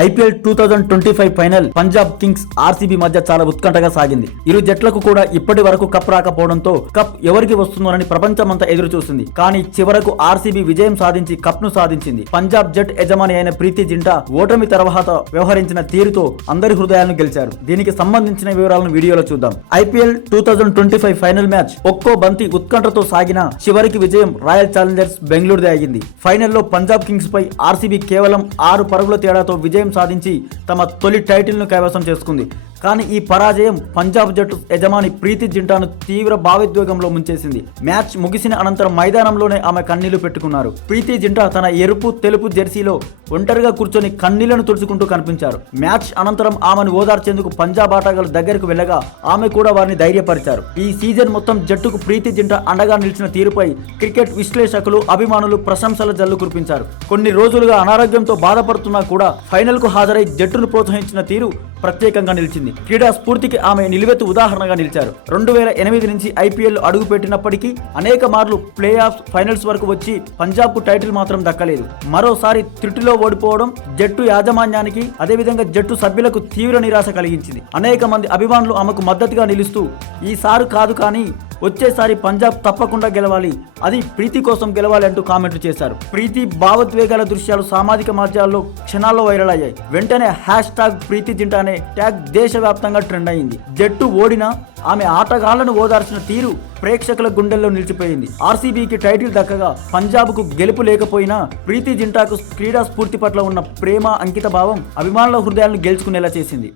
IPL 2025 final Punjab Kings RCB మధ్య చాలా ఉత్కంఠగా సాగింది. ఇరు జట్లకు కూడా ఇప్పటి వరకు కప్ రాకపోవడంతో కప్ ఎవరికి వస్తుందోనని ప్రపంచమంతా ఎదురు చూసింది. కానీ చివరకు ఆర్సీబీ విజయం సాధించి కప్ ను సాధించింది. పంజాబ్ జట్ యజమాని అయిన ప్రీతి జింటా ఓటమి తర్వాత వ్యవహరించిన తీరుతో అందరి హృదయాలను గెలిచారు. దీనికి సంబంధించిన వివరాలను వీడియోలో చూద్దాం. ఐపీఎల్ 2025 ఫైనల్ మ్యాచ్ ఒక్కో బంతి ఉత్కంఠతో సాగిన చివరికి విజయం రాయల్ ఛాలెంజర్స్ బెంగళూరుదే అయింది. ఫైనల్లో పంజాబ్ కింగ్స్ పై ఆర్సీబీ కేవలం 6 పరుగుల తేడాతో విజయం సాధించి తమ తొలి టైటిల్ ను కైవసం చేసుకుంది. కానీ ఈ పరాజయం పంజాబ్ జట్టు యజమాని ప్రీతి జింటాను తీవ్ర భావోద్వేగంలో ముంచేసింది. మ్యాచ్ ముగిసిన అనంతరం మైదానంలోనే ఆమె కన్నీళ్లు పెట్టుకున్నారు. ప్రీతి జింటా తన ఎరుపు తెలుపు జెర్సీలో ఒంటరిగా కూర్చొని కన్నీళ్లను తుడుచుకుంటూ కనిపించారు. మ్యాచ్ అనంతరం ఆమెను ఓదార్చేందుకు పంజాబ్ ఆటగాళ్లు దగ్గరకు వెళ్లగా ఆమె కూడా వారిని ధైర్యపరిచారు. ఈ సీజన్ మొత్తం జట్టుకు ప్రీతి జింటా అండగా నిలిచిన తీరుపై క్రికెట్ విశ్లేషకులు అభిమానులు ప్రశంసల జల్లు కురిపించారు. కొన్ని రోజులుగా అనారోగ్యంతో బాధపడుతున్నా కూడా ఫైనల్ కు హాజరై జట్టును ప్రోత్సహించిన తీరు ప్రత్యేకంగా నిలిచింది. క్రీడా స్ఫూర్తికి ఆమె నిలువెత్తు ఉదాహరణగా నిలిచారు. 2008 నుంచి ఐపీఎల్ అడుగు పెట్టినప్పటికీ అనేక మార్లు ప్లే ఆఫ్ ఫైనల్స్ వరకు వచ్చి పంజాబ్ కు టైటిల్ మాత్రం దక్కలేదు. మరోసారి త్రుటిలో ఓడిపోవడం జట్టు యాజమాన్యానికి అదేవిధంగా జట్టు సభ్యులకు తీవ్ర నిరాశ కలిగించింది. అనేక మంది అభిమానులు ఆమెకు మద్దతుగా నిలుస్తూ ఈసారి కాదు కానీ వచ్చేసారి పంజాబ్ తప్పకుండా గెలవాలి, అది ప్రీతి కోసం గెలవాలి అంటూ కామెంట్లు చేశారు. ప్రీతి భావోద్వేగాల దృశ్యాలు సామాజిక మాధ్యమాల్లో క్షణాల్లో వైరల్ అయ్యాయి. వెంటనే #ప్రీతి జింటా అనే ట్యాగ్ దేశవ్యాప్తంగా ట్రెండ్ అయింది. జట్టు ఓడినా ఆమె ఆటగాళ్లను ఓదార్చిన తీరు ప్రేక్షకుల గుండెల్లో నిలిచిపోయింది. ఆర్సీబీకి టైటిల్ దక్కగా పంజాబ్ కు గెలుపు లేకపోయినా ప్రీతి జింటాకు క్రీడా స్ఫూర్తి పట్ల ఉన్న ప్రేమ అంకిత భావం అభిమానుల హృదయాలను గెలుచుకునేలా చేసింది.